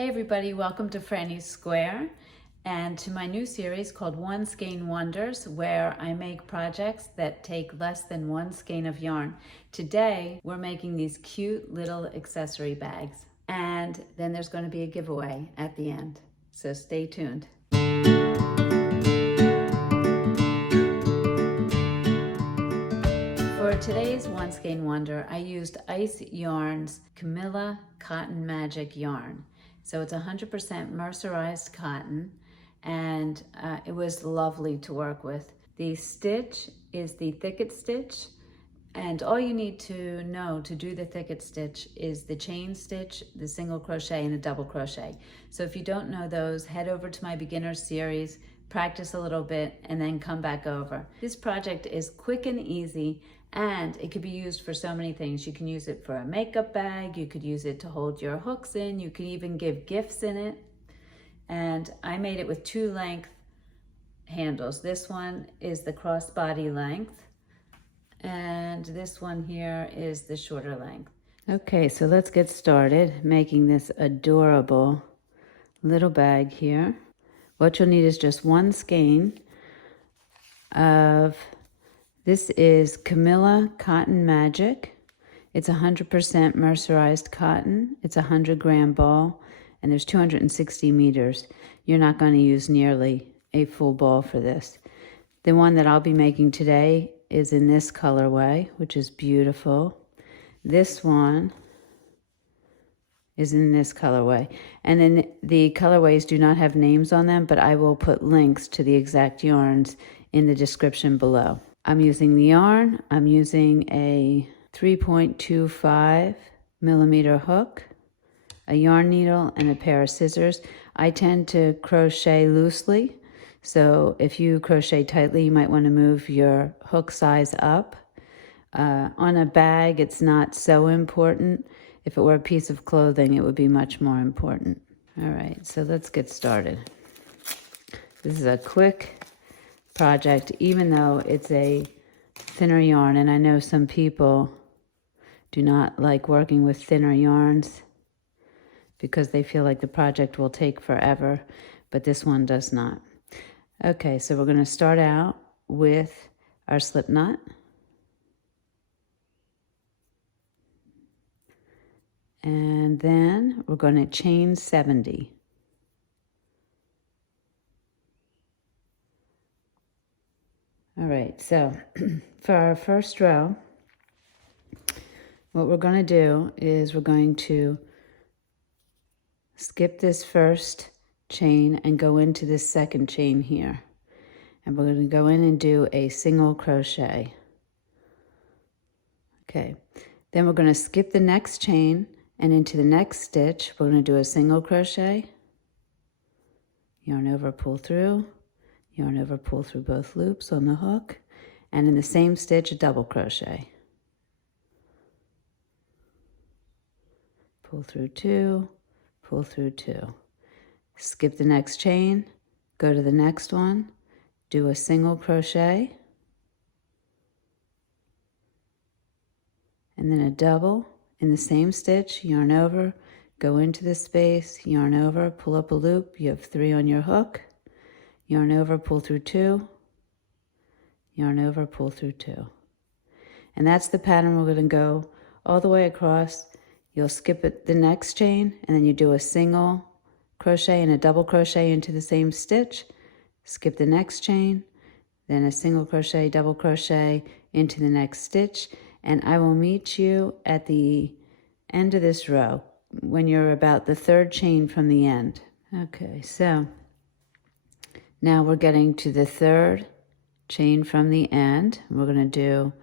Hey everybody, welcome to Frannie's Square and to my new series called One Skein Wonders, where I make projects that take less than one skein of yarn. Today we're making these cute little accessory bags, and then there's going to be a giveaway at the end, so stay tuned. For today's One Skein Wonder, I used Ice Yarn's Camilla Cotton Magic yarn. So it's 100% mercerized cotton, and it was lovely to work with. The stitch is the thicket stitch, and all you need to know to do the thicket stitch is the chain stitch, the single crochet, and the double crochet. So if you don't know those, head over to my beginner series, practice a little bit, and then come back over. This project is quick and easy, and it could be used for so many things. You can use it for a makeup bag, you could use it to hold your hooks in, you could even give gifts in it. And I made it with 2 length handles. This one is the crossbody length, and this one here is the shorter length. Okay, so let's get started making this adorable little bag here. What you'll need is just 1 skein of, this is Camilla Cotton Magic. It's 100% mercerized cotton. It's a 100-gram ball, and there's 260 meters. You're not going to use nearly a full ball for this. The one that I'll be making today is in this colorway, which is beautiful. This one is in this colorway. And then the colorways do not have names on them, but I will put links to the exact yarns in the description below. I'm using the yarn. I'm using a 3.25 millimeter hook, a yarn needle, and a pair of scissors. I tend to crochet loosely, so if you crochet tightly, you might want to move your hook size up. On a bag, it's not so important. If it were a piece of clothing, it would be much more important. All right, so let's get started. This is a quick project, even though it's a thinner yarn, and I know some people do not like working with thinner yarns because they feel like the project will take forever, but this one does not. Okay, so we're going to start out with our slip knot. And then we're going to chain 70. All right, so for our first row, what we're going to do is we're going to skip this first chain and go into this second chain here. And we're going to go in and do a single crochet. Okay, then we're going to skip the next chain, and into the next stitch, we're going to do a single crochet, yarn over, pull through, yarn over, pull through both loops on the hook, and in the same stitch, a double crochet. Pull through 2, pull through 2. Skip the next chain, go to the next one, do a single crochet, and then a double in the same stitch, yarn over, go into the space, yarn over, pull up a loop. You have 3 on your hook, yarn over, pull through 2, yarn over, pull through 2. And that's the pattern we're going to go all the way across. You'll skip it, the next chain, and then you do a single crochet and a double crochet into the same stitch, skip the next chain, then a single crochet, double crochet into the next stitch, and I will meet you at the end of this row when you're about the 3rd chain from the end. Okay, so now we're getting to the 3rd chain from the end. We're going to do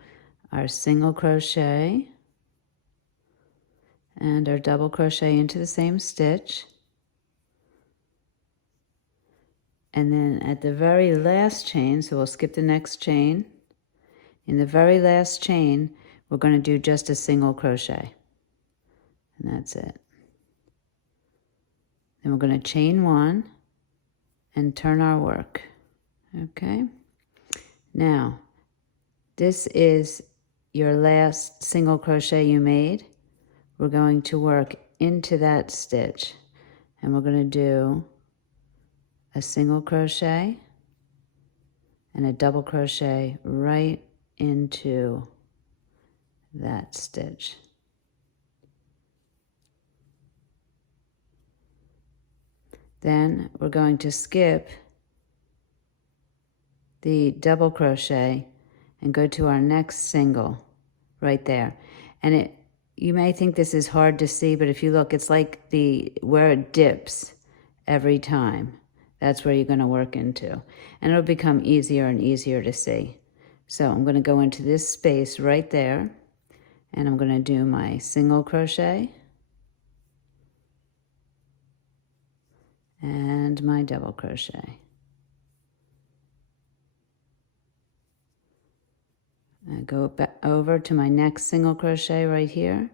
our single crochet and our double crochet into the same stitch. And then at the very last chain, so we'll skip the next chain. In the very last chain, we're going to do just a single crochet. And that's it. Then we're going to chain 1 and turn our work. Okay? Now, this is your last single crochet you made. We're going to work into that stitch. and we're going to do a single crochet and a double crochet right into that stitch. Then we're going to skip the double crochet and go to our next single right there. And you may think this is hard to see, but if you look, it's like where it dips every time. That's where you're going to work into. And it'll become easier and easier to see. So I'm going to go into this space right there, and I'm going to do my single crochet and my double crochet. I go back over to my next single crochet right here,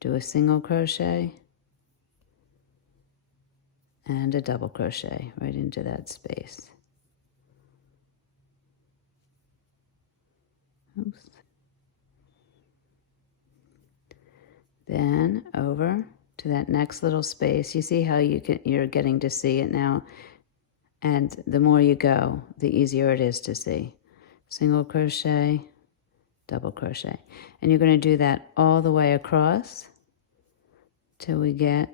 do a single crochet and a double crochet right into that space. Oops. Then over to that next little space. You see how you're getting to see it now, and the more you go, the easier it is to see. Single crochet, double crochet, and you're going to do that all the way across till we get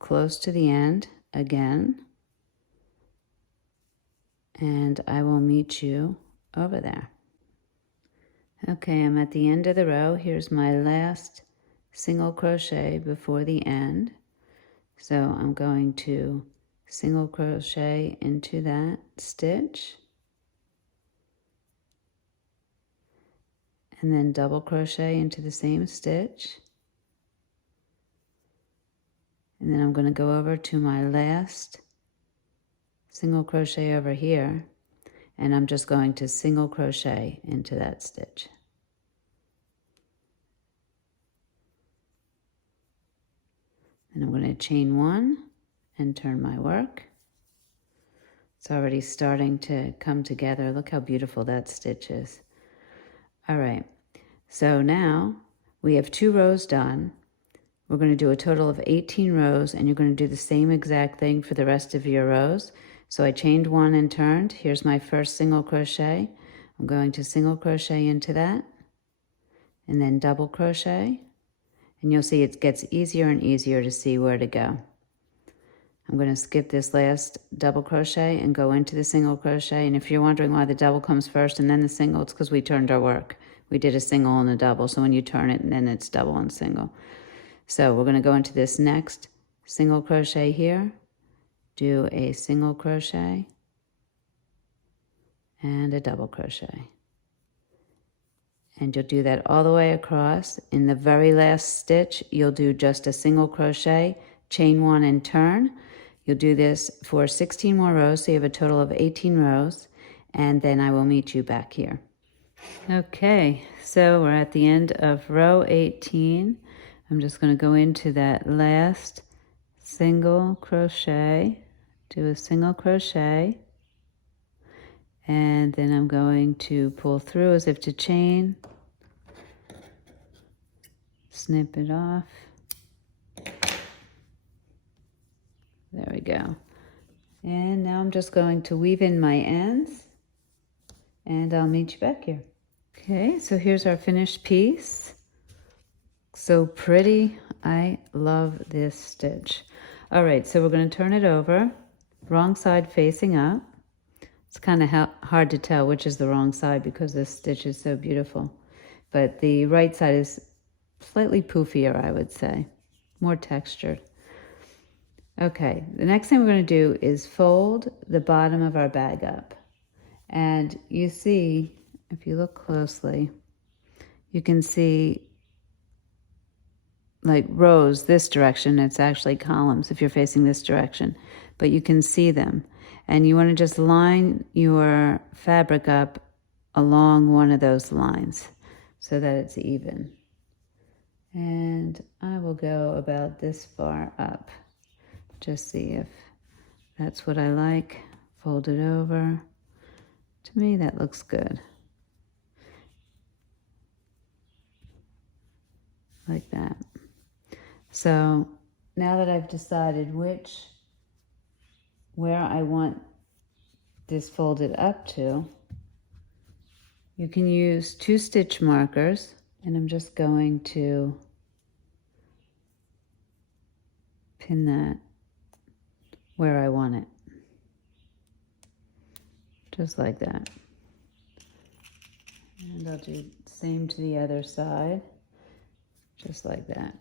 close to the end again, and I will meet you over there. Okay, I'm at the end of the row. Here's my last single crochet before the end, so I'm going to single crochet into that stitch and then double crochet into the same stitch. And then I'm going to go over to my last single crochet over here, and I'm just going to single crochet into that stitch. And I'm going to chain one and turn my work. It's already starting to come together. Look how beautiful that stitch is. All right, so now we have 2 rows done. We're going to do a total of 18 rows, and you're going to do the same exact thing for the rest of your rows. So I chained one and turned. Here's my first single crochet. I'm going to single crochet into that and then double crochet. And you'll see it gets easier and easier to see where to go. I'm going to skip this last double crochet and go into the single crochet. And if you're wondering why the double comes first and then the single, it's because we turned our work. We did a single and a double. So when you turn it, and then it's double and single. So we're going to go into this next single crochet here, do a single crochet and a double crochet. And you'll do that all the way across. In the very last stitch, you'll do just a single crochet, chain one and turn. You'll do this for 16 more rows, so you have a total of 18 rows, and then I will meet you back here. Okay, so we're at the end of row 18. I'm just going to go into that last single crochet, do a single crochet, and then I'm going to pull through as if to chain, snip it off. There we go. And now I'm just going to weave in my ends, and I'll meet you back here. Okay, so here's our finished piece. So pretty. I love this stitch. All right, so we're going to turn it over, wrong side facing up. It's kind of hard to tell which is the wrong side because this stitch is so beautiful. But the right side is slightly poofier, I would say, more textured. Okay, the next thing we're going to do is fold the bottom of our bag up. And you see, if you look closely, you can see like rows this direction. It's actually columns if you're facing this direction, but you can see them. And you want to just line your fabric up along one of those lines so that it's even. And I will go about this far up. Just see if that's what I like. Fold it over. To me, that looks good. Like that. So now that I've decided where I want this folded up to, you can use 2 stitch markers, and I'm just going to pin that where I want it, just like that. And I'll do the same to the other side, just like that.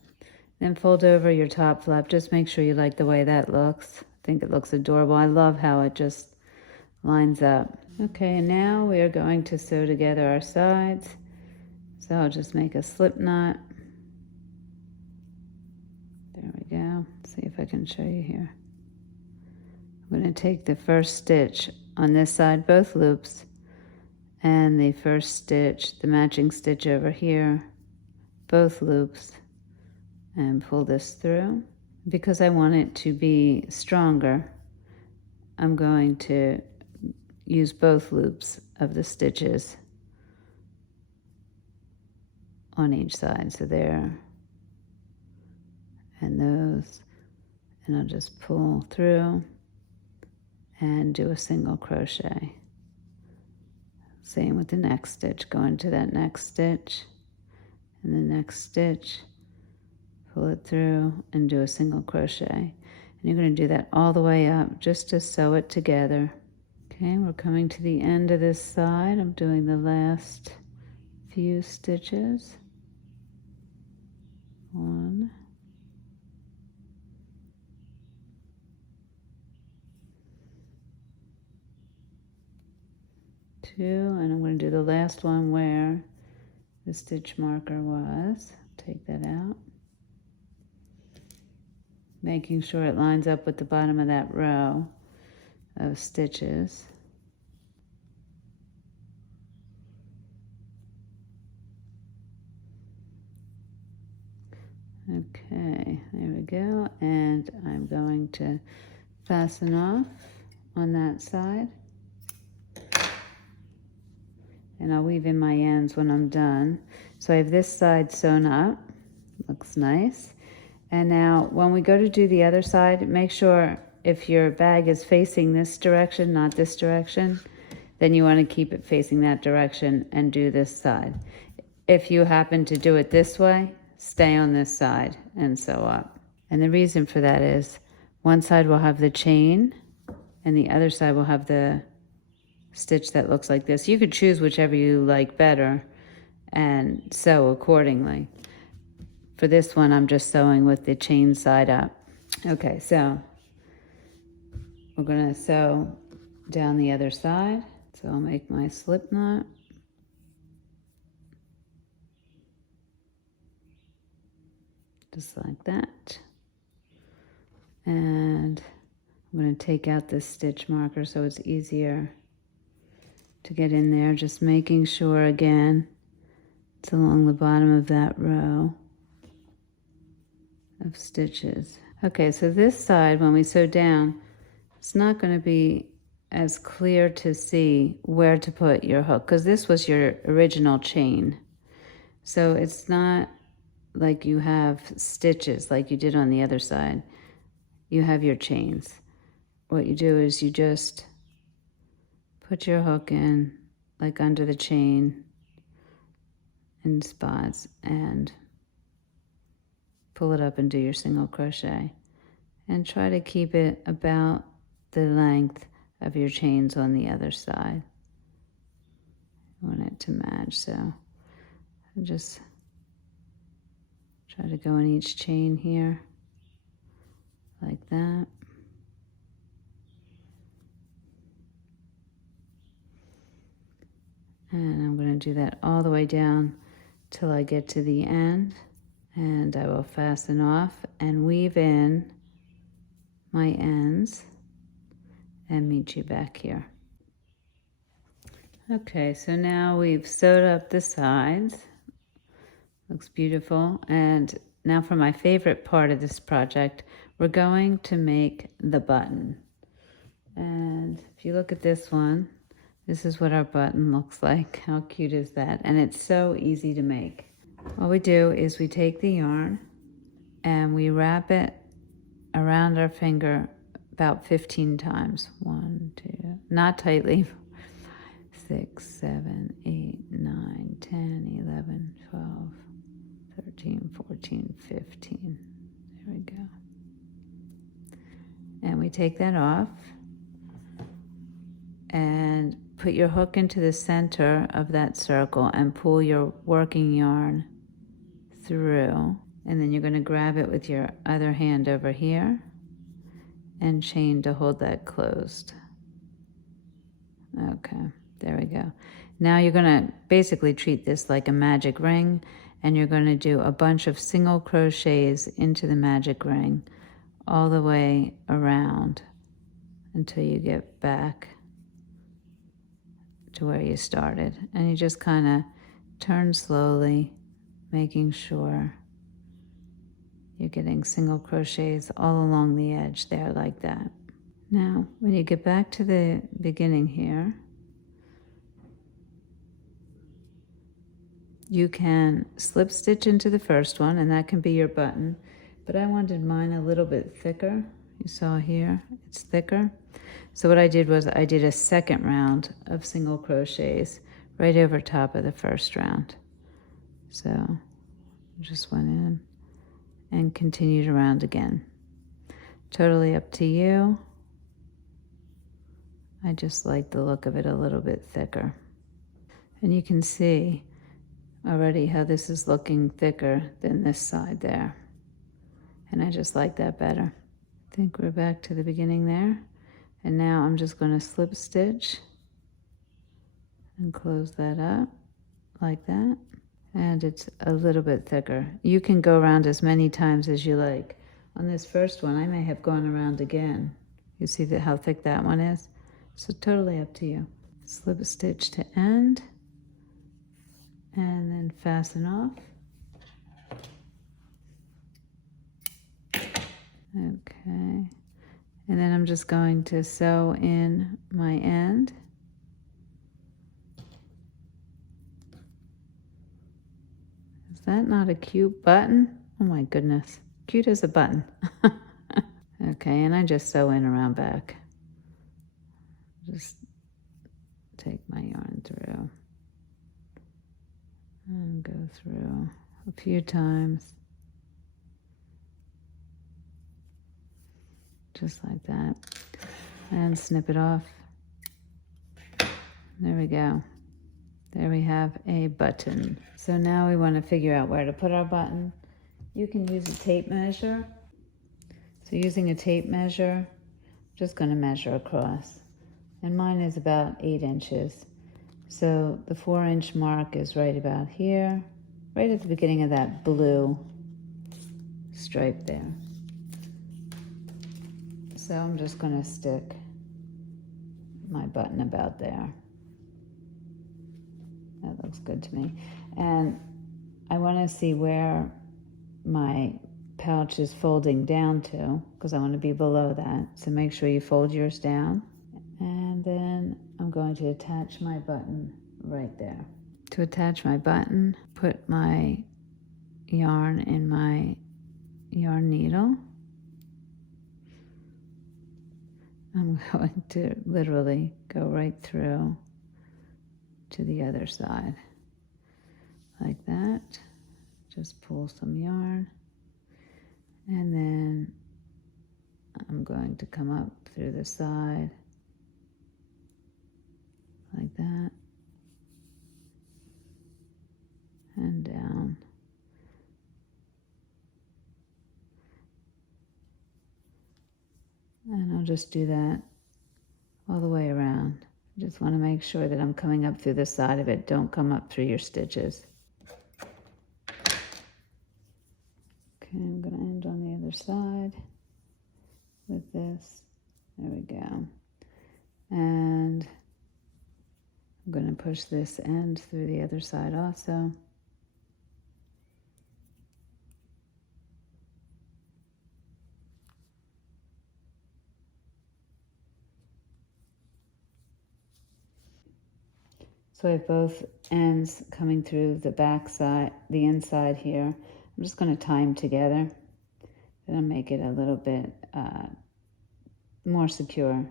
Then fold over your top flap. Just make sure you like the way that looks. I think it looks adorable. I love how it just lines up. Okay, and now we are going to sew together our sides. So I'll just make a slip knot. There we go. Let's see if I can show you here. I'm going to take the first stitch on this side, both loops, and the first stitch, the matching stitch over here, both loops, and pull this through. Because I want it to be stronger, I'm going to use both loops of the stitches on each side. So there, and those, and I'll just pull through and do a single crochet. Same with the next stitch, go into that next stitch and the next stitch, pull it through and do a single crochet. And you're going to do that all the way up just to sew it together. Okay, we're coming to the end of this side. I'm doing the last few stitches. 1, 2, and I'm going to do the last one where the stitch marker was. Take that out, making sure it lines up with the bottom of that row of stitches. Okay, there we go, and I'm going to fasten off on that side, and I'll weave in my ends when I'm done. So I have this side sewn up, looks nice. And now when we go to do the other side, make sure if your bag is facing this direction, not this direction, then you want to keep it facing that direction and do this side. If you happen to do it this way, stay on this side and sew up. And the reason for that is one side will have the chain and the other side will have the stitch that looks like this. You could choose whichever you like better and sew accordingly. For this one, I'm just sewing with the chain side up. Okay, so we're gonna sew down the other side. So I'll make my slip knot. Just like that. And I'm going to take out this stitch marker so it's easier to get in there. Just making sure again it's along the bottom of that row of stitches. Okay, so this side, when we sew down, it's not going to be as clear to see where to put your hook because this was your original chain. So it's not like you have stitches like you did on the other side. You have your chains. What you do is you just put your hook in like under the chain in spots and pull it up and do your single crochet and try to keep it about the length of your chains on the other side. You want it to match, so just try to go in each chain here, like that. And I'm going to do that all the way down till I get to the end. And I will fasten off and weave in my ends and meet you back here. Okay, so now we've sewed up the sides. Looks beautiful. And now for my favorite part of this project, we're going to make the button. And if you look at this one, this is what our button looks like. How cute is that? And it's so easy to make. All we do is we take the yarn and we wrap it around our finger about 15 times. 1, 2, not tightly. 6, 7, 8, 9, 10, 11, 12, 13, 14, 15. There we go. And we take that off and put your hook into the center of that circle and pull your working yarn through. And then you're going to grab it with your other hand over here and chain to hold that closed. Okay, there we go. Now you're going to basically treat this like a magic ring, and you're going to do a bunch of single crochets into the magic ring all the way around until you get back to where you started. And you just kind of turn slowly, making sure you're getting single crochets all along the edge there like that. Now, when you get back to the beginning here, you can slip stitch into the first one, and that can be your button. But I wanted mine a little bit thicker. You saw here, it's thicker. So what I did was I did a second round of single crochets right over top of the first round. So just went in and continued around again. Totally up to you. I just like the look of it a little bit thicker. And you can see already how this is looking thicker than this side there. And I just like that better. I think we're back to the beginning there. And now I'm just going to slip stitch and close that up like that. And it's a little bit thicker. You can go around as many times as you like. On this first one, I may have gone around again. You see how thick that one is? So totally up to you. Slip stitch to end and then fasten off. Okay. And then I'm just going to sew in my end. Is that not a cute button? Oh my goodness. Cute as a button. Okay, and I just sew in around back. Just take my yarn through and go through a few times. Just like that. And snip it off. There we go. There we have a button. So now we want to figure out where to put our button. You can use a tape measure. So using a tape measure, I'm just going to measure across. And mine is about 8 inches. So the 4-inch mark is right about here, right at the beginning of that blue stripe there. So I'm just going to stick my button about there. That looks good to me. And I want to see where my pouch is folding down to, because I want to be below that. So make sure you fold yours down. And then I'm going to attach my button right there. To attach my button, put my yarn in my yarn needle. I'm going to literally go right through to the other side like that. Just pull some yarn, and then I'm going to come up through the side like that and down. And I'll just do that all the way around. Just want to make sure that I'm coming up through the side of it. Don't come up through your stitches. Okay, I'm going to end on the other side with this. There we go. And I'm going to push this end through the other side also. So I have both ends coming through the back side, the inside here. I'm just going to tie them together. It'll make it a little bit more secure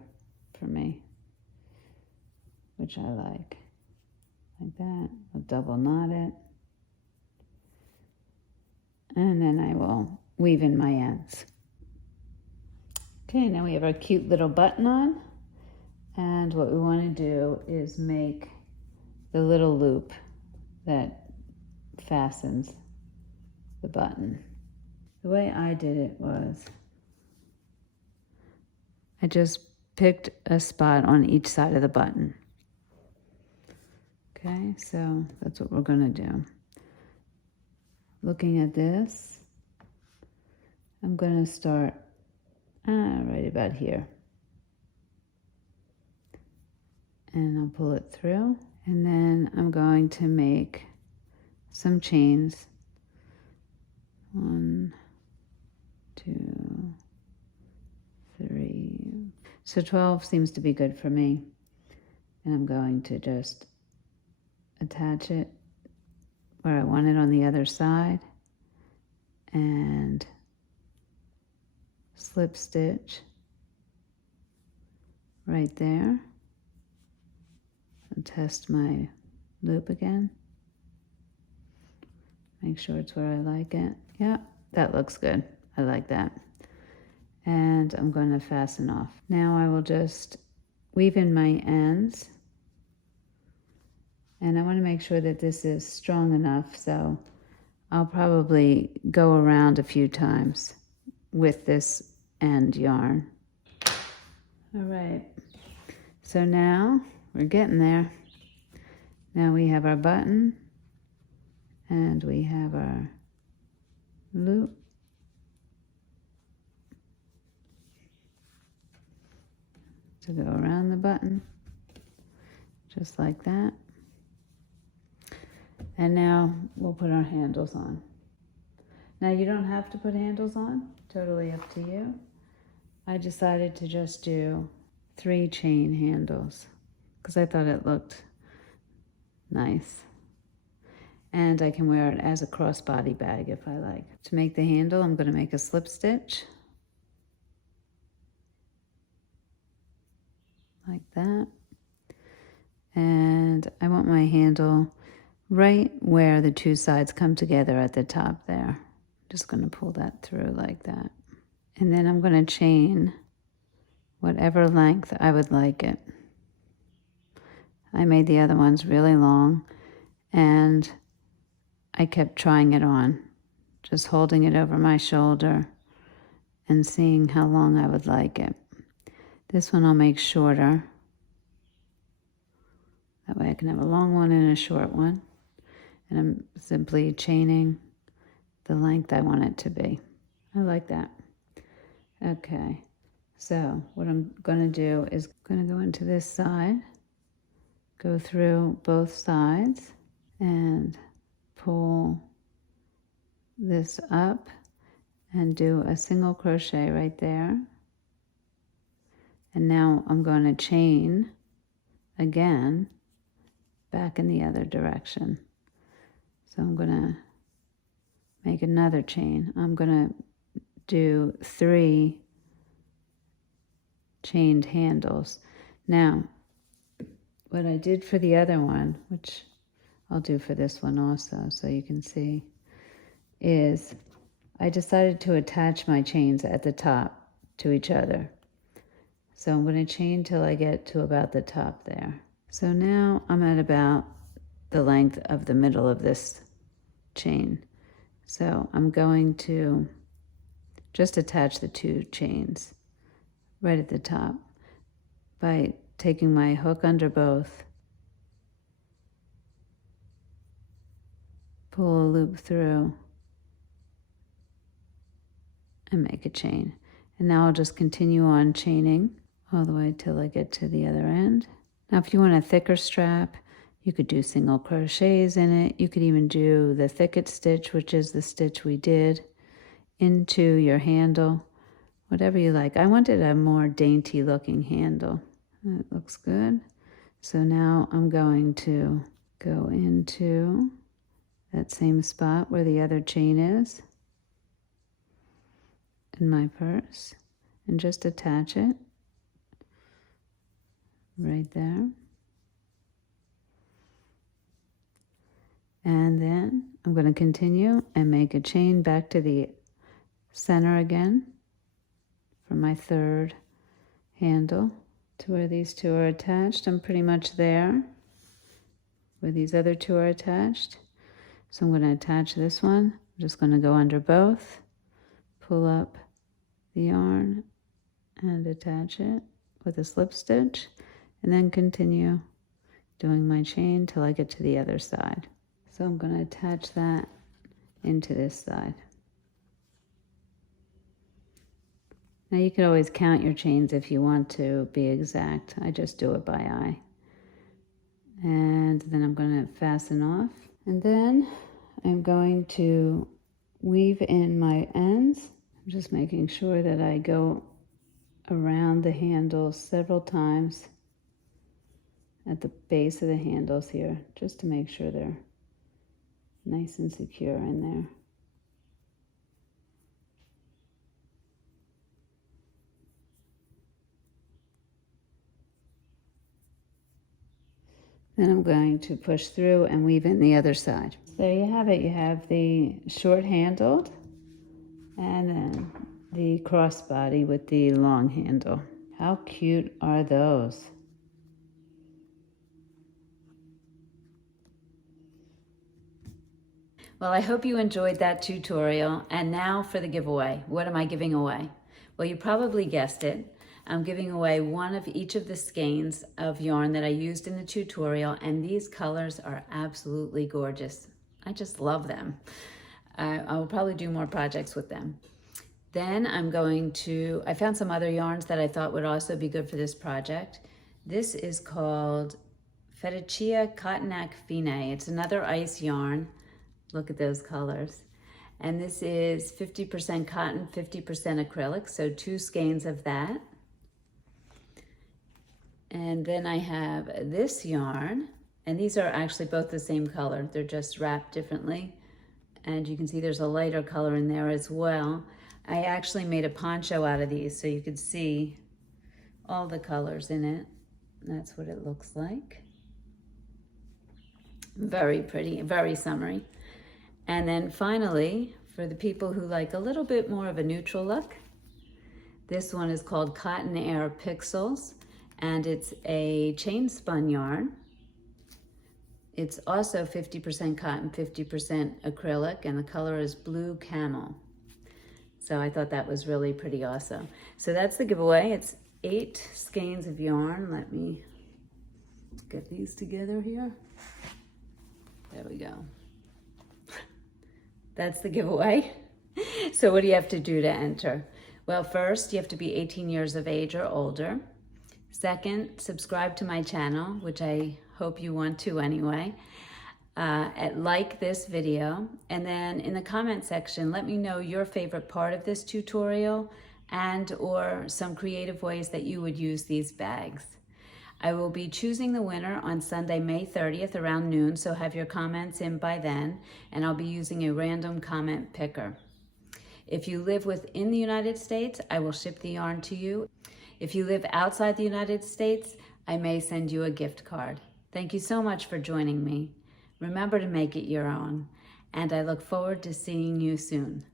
for me, which I like that. I'll double knot it, and then I will weave in my ends. Okay, now we have our cute little button on, and what we want to do is make the little loop that fastens the button. The way I did it was I just picked a spot on each side of the button. Okay, so that's what we're going to do. Looking at this, I'm going to start right about here. And I'll pull it through. And then I'm going to make some chains. 1, 2, 3. So 12 seems to be good for me. And I'm going to just attach it where I want it on the other side and slip stitch right there. I'll test my loop again. Make sure it's where I like it. Yeah, that looks good. I like that. And I'm going to fasten off. Now I will just weave in my ends. And I want to make sure that this is strong enough, so I'll probably go around a few times with this end yarn. All right, so now we're getting there. Now we have our button and we have our loop. To go around the button, just like that. And now we'll put our handles on. Now you don't have to put handles on, totally up to you. I decided to just do 3 chain handles because I thought it looked nice. And I can wear it as a crossbody bag if I like. To make the handle, I'm going to make a slip stitch. Like that. And I want my handle right where the 2 sides come together at the top there. Just going to pull that through like that. And then I'm going to chain whatever length I would like it. I made the other ones really long and I kept trying it on, just holding it over my shoulder and seeing how long I would like it. This one I'll make shorter. That way I can have a long one and a short one. And I'm simply chaining the length I want it to be. I like that. Okay, so what I'm going to do is going to go into this side, go through both sides, and pull this up and do a single crochet right there. And now I'm going to chain again back in the other direction. So I'm going to make another chain. I'm going to do 3 chained handles. Now, what I did for the other one, which I'll do for this one also so you can see, is I decided to attach my chains at the top to each other. So I'm going to chain till I get to about the top there. So now I'm at about the length of the middle of this chain. So I'm going to just attach the 2 chains right at the top by taking my hook under both, pull a loop through, and make a chain. And now I'll just continue on chaining all the way till I get to the other end. Now if you want a thicker strap, you could do single crochets in it. You could even do the thicket stitch, which is the stitch we did, into your handle, whatever you like. I wanted a more dainty looking handle. That looks good. So now I'm going to go into that same spot where the other chain is in my purse and just attach it right there. And then I'm going to continue and make a chain back to the center again for my third handle to where these two are attached. I'm pretty much there where these other two are attached. So I'm going to attach this one. I'm just going to go under both, pull up the yarn and attach it with a slip stitch, and then continue doing my chain till I get to the other side. So I'm going to attach that into this side. Now you could always count your chains if you want to be exact. I just do it by eye. And then I'm going to fasten off. And then I'm going to weave in my ends. I'm just making sure that I go around the handles several times at the base of the handles here, just to make sure they're nice and secure in there. Then I'm going to push through and weave in the other side. So there you have it. You have the short-handled and then the crossbody with the long handle. How cute are those? Well, I hope you enjoyed that tutorial. And now for the giveaway. What am I giving away? Well, you probably guessed it. I'm giving away one of each of the skeins of yarn that I used in the tutorial, and these colors are absolutely gorgeous. I just love them. I will probably do more projects with them. Then I found some other yarns that I thought would also be good for this project. This is called Fettuccine Cotonac Fine. It's another ice yarn. Look at those colors. And this is 50% cotton, 50% acrylic, so 2 skeins of that. And then I have this yarn, and these are actually both the same color. They're just wrapped differently. And you can see there's a lighter color in there as well. I actually made a poncho out of these so you could see all the colors in it. That's what it looks like. Very pretty, very summery. And then finally, for the people who like a little bit more of a neutral look, this one is called Cotton Air Pixels. And it's a chain spun yarn. It's also 50% cotton, 50% acrylic, and the color is blue camel. So I thought that was really pretty awesome. So that's the giveaway. It's 8 skeins of yarn. Let me get these together here. There we go. That's the giveaway. So what do you have to do to enter? Well, first, you have to be 18 years of age or older. Second, subscribe to my channel, which I hope you want to anyway. Like this video, and then in the comment section, let me know your favorite part of this tutorial and or some creative ways that you would use these bags. I will be choosing the winner on Sunday, May 30th around noon, so have your comments in by then, and I'll be using a random comment picker. If you live within the United States, I will ship the yarn to you. If you live outside the United States, I may send you a gift card. Thank you so much for joining me. Remember to make it your own, and I look forward to seeing you soon.